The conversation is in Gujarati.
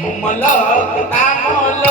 મલક લ